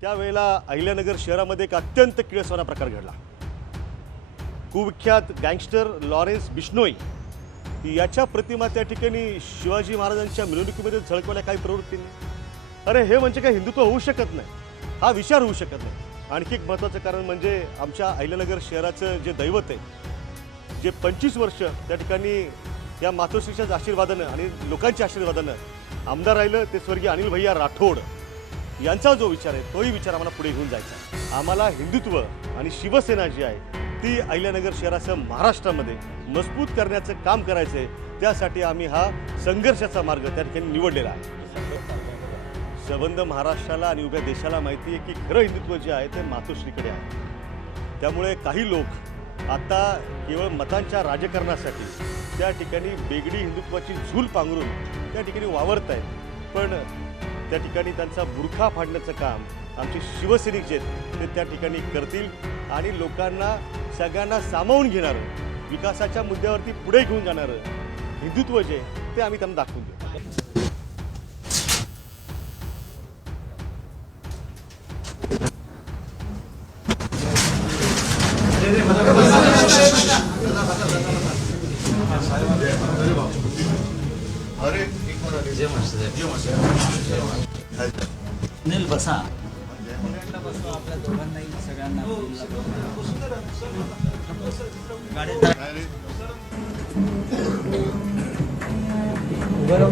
त्यावेळेला अहिल्यानगर शहरामध्ये एक अत्यंत किळसवाना प्रकार घडला कुविख्यात गँगस्टर लॉरेन्स बिश्नोई याच्या प्रतिमा त्या ठिकाणी शिवाजी महाराजांच्या मिरवणुकीमध्ये झळकवल्या काही प्रवृत्तींनी अरे हे म्हणजे काय हिंदुत्व होऊ शकत नाही हा विचार होऊ शकत नाही आणखी एक महत्त्वाचं कारण म्हणजे आमच्या अहिल्यानगर शहराचं जे दैवत आहे जे पंचवीस वर्ष त्या ठिकाणी या मातोश्रीच्याच आशीर्वादानं आणि लोकांच्या आशीर्वादानं आमदार राहिलं ते स्वर्गीय अनिल भैया राठोड यांचा जो विचार आहे तोही विचार आम्हाला पुढे घेऊन जायचा आम्हाला हिंदुत्व आणि शिवसेना जी आहे ती अहिल्यानगर शहरासह महाराष्ट्रामध्ये मजबूत करण्याचं काम करायचं आहे त्यासाठी आम्ही हा संघर्षाचा मार्ग त्या ठिकाणी निवडलेला आहे सबंध महाराष्ट्राला आणि उभ्या देशाला माहिती आहे की खरं हिंदुत्व जे आहे ते मातोश्रीकडे आहे त्यामुळे काही लोक आता केवळ मतांच्या राजकारणासाठी त्या ठिकाणी बेगडी हिंदुत्वाची झूल पांघरून त्या ठिकाणी वावरत आहेत पण त्या ठिकाणी त्यांचा बुरखा फाडण्याचं काम आमचे शिवसैनिक जे ते त्या ठिकाणी करतील आणि लोकांना सगळ्यांना सामावून घेणारं विकासाच्या मुद्द्यावरती पुढे घेऊन जाणारं हिंदुत्व जे ते आम्ही त्यांना दाखवून देऊ जय बसा आपल्या दोघांनाही सगळ्यांना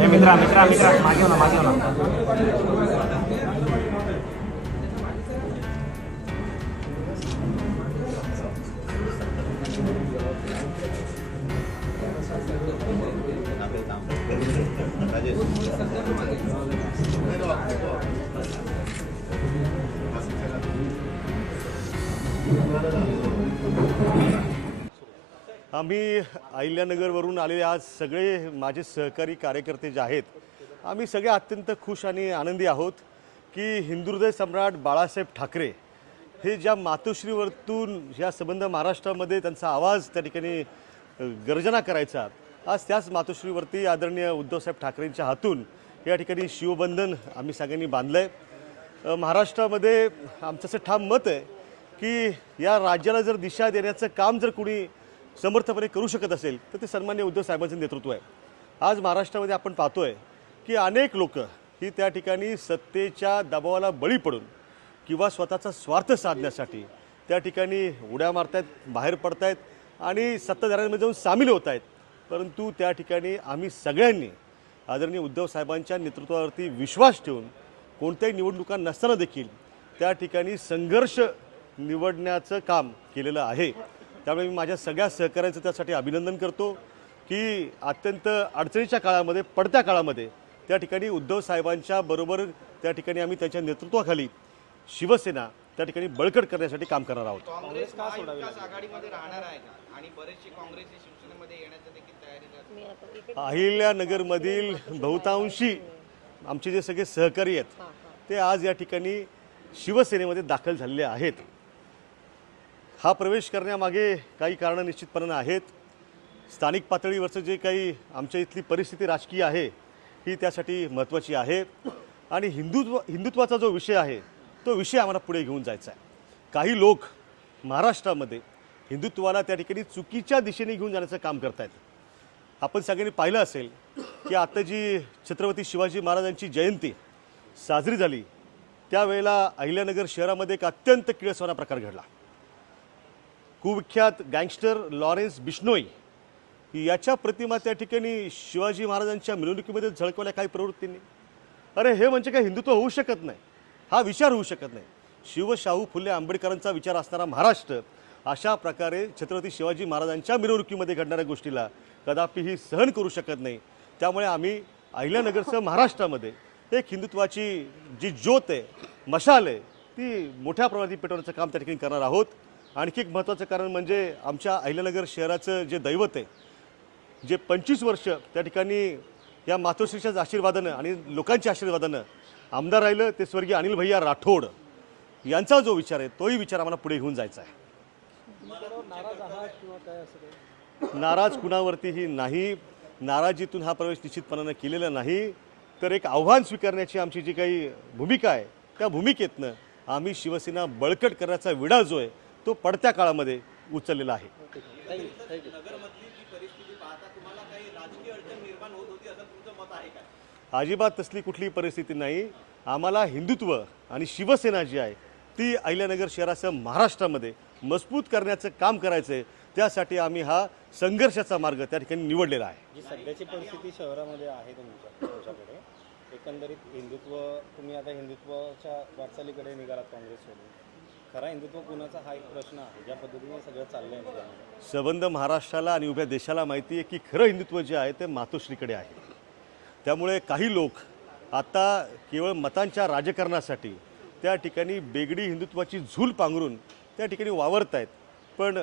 मित्रा मित्रा मित्रा मागे हो ना मागे हो ना आम्ही अहिल्यानगरवरून आलेले आज सगळे माझे सहकारी कार्यकर्ते जे आहेत आम्ही सगळे अत्यंत खुश आणि आनंदी आहोत की हिंदुहृदय सम्राट बाळासाहेब ठाकरे हे ज्या मातोश्रीवरतून या संबंध महाराष्ट्रामध्ये त्यांचा आवाज त्या ठिकाणी गर्जना करायचा आज त्याच मातोश्रीवरती आदरणीय उद्धवसाहेब ठाकरेंच्या हातून या ठिकाणी शिवबंधन आम्ही सगळ्यांनी बांधलं आहे महाराष्ट्रामध्ये आमचं असं ठाम मत आहे की या राज्याला जर दिशा देण्याचं काम जर कुणी समर्थपणे करू शकत असेल तर ते सन्मान्य उद्धव साहेबांचं नेतृत्व आहे आज महाराष्ट्रामध्ये आपण पाहतोय की अनेक लोक ही त्या ठिकाणी सत्तेच्या दबावाला बळी पडून किंवा स्वतःचा स्वार्थ साधण्यासाठी त्या ठिकाणी उड्या आहेत बाहेर पडतायत आणि सत्ताधाऱ्यांमध्ये जाऊन सामील होत आहेत परंतु त्या ठिकाणी आम्ही सगळ्यांनी आदरणीय उद्धव साहेबांच्या नेतृत्वावरती विश्वास ठेवून कोणत्याही निवडणुका नसताना देखील त्या ठिकाणी संघर्ष निवडण्याचं काम केलेलं आहे त्यामुळे मी माझ्या सगळ्या सहकाऱ्यांचं त्यासाठी अभिनंदन करतो की अत्यंत अडचणीच्या काळामध्ये पडत्या काळामध्ये त्या ठिकाणी उद्धव साहेबांच्या बरोबर त्या ठिकाणी आम्ही त्यांच्या नेतृत्वाखाली शिवसेना त्या ठिकाणी बळकट करण्यासाठी काम करणार आहोत अहिल्यानगरमधील बहुतांशी आमचे जे सगळे सहकारी आहेत ते आज या ठिकाणी शिवसेनेमध्ये दाखल झालेले आहेत हा प्रवेश करण्यामागे काही कारणं निश्चितपणानं आहेत स्थानिक पातळीवरचं जे काही आमच्या इथली परिस्थिती राजकीय आहे ही त्यासाठी महत्त्वाची आहे आणि हिंदुत्व हिंदुत्वाचा जो विषय आहे तो विषय आम्हाला पुढे घेऊन जायचा आहे काही लोक महाराष्ट्रामध्ये हिंदुत्वाला त्या ठिकाणी चुकीच्या दिशेने घेऊन जाण्याचं काम करत आहेत आपण सगळ्यांनी पाहिलं असेल की आता जी छत्रपती शिवाजी महाराजांची जयंती साजरी झाली त्यावेळेला अहिल्यानगर शहरामध्ये एक अत्यंत किळसवाना प्रकार घडला कुविख्यात गँगस्टर लॉरेन्स बिश्नोई याच्या प्रतिमा त्या ठिकाणी शिवाजी महाराजांच्या मिरवणुकीमध्ये झळकवल्या काही प्रवृत्तींनी अरे हे म्हणजे काय हिंदुत्व होऊ शकत नाही हा विचार होऊ शकत नाही शिवशाहू फुले आंबेडकरांचा विचार असणारा महाराष्ट्र अशा प्रकारे छत्रपती शिवाजी महाराजांच्या मिरवणुकीमध्ये घडणाऱ्या गोष्टीला कदापि ही सहन करू शकत नाही त्यामुळे आम्ही अहिल्यानगरसह महाराष्ट्रामध्ये एक हिंदुत्वाची जी ज्योत आहे मशाल आहे ती मोठ्या प्रमाणात पेटवण्याचं काम त्या ठिकाणी करणार आहोत आणखी एक महत्त्वाचं कारण म्हणजे आमच्या अहिल्यानगर शहराचं जे दैवत आहे जे पंचवीस वर्ष त्या ठिकाणी या मातोश्रीच्याच आशीर्वादानं आणि लोकांच्या आशीर्वादानं आमदार राहिलं ते स्वर्गीय अनिल भैया राठोड यांचा जो विचार आहे तोही विचार आम्हाला पुढे घेऊन जायचा आहे नाराज कुणावरतीही नाही नाराजीतून हा प्रवेश निश्चितपणानं केलेला नाही तर एक आव्हान स्वीकारण्याची आमची जी काही भूमिका आहे त्या भूमिकेतनं आम्ही शिवसेना बळकट करण्याचा विडा जो आहे तो पडत्या काळामध्ये उचललेला आहे अजिबात तसली कुठली परिस्थिती नाही आम्हाला हिंदुत्व आणि शिवसेना जी आहे ती अहिल्यानगर शहरासह महाराष्ट्रामध्ये मजबूत करण्याचं काम करायचं आहे त्यासाठी आम्ही हा संघर्षाचा मार्ग त्या ठिकाणी निवडलेला आहे सध्याची परिस्थिती शहरामध्ये आहे तुमच्याकडे एकंदरीत हिंदुत्व तुम्ही आता हिंदुत्वाच्या वाटचालीकडे निघालात काँग्रेस खरा हिंदुत्व कोणाचा हा एक प्रश्न आहे ज्या पद्धतीने सगळं चाललंय म्हणजे. संबंध महाराष्ट्राला आणि उभ्या देशाला माहिती आहे की खरं हिंदुत्व जे आहे ते मातोश्रीकडे आहे त्यामुळे काही लोक आता केवळ मतांच्या राजकारणासाठी त्या ठिकाणी बेगडी हिंदुत्वाची झूल पांघरून त्या ठिकाणी वावरत आहेत पण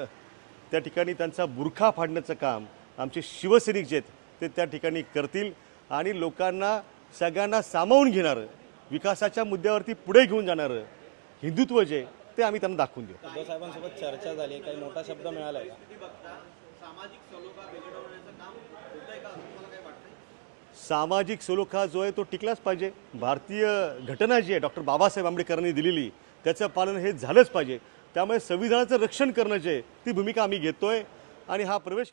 त्या ठिकाणी त्यांचा बुरखा फाडण्याचं काम आमचे शिवसैनिक जे आहेत ते त्या ठिकाणी करतील आणि लोकांना सगळ्यांना सामावून घेणारं विकासाच्या मुद्द्यावरती पुढे घेऊन जाणारं हिंदुत्व जे ते आम्ही त्यांना दाखवून देऊ साहेबांसोबत चर्चा झाली काही मोठा शब्द मिळाला सामाजिक सलोखा जो आहे तो टिकलाच पाहिजे भारतीय घटना जी आहे डॉक्टर बाबासाहेब आंबेडकरांनी दिलेली त्याचं पालन हे झालंच पाहिजे त्यामुळे संविधानाचं रक्षण करणं जे ती भूमिका आम्ही घेतोय आणि हा प्रवेश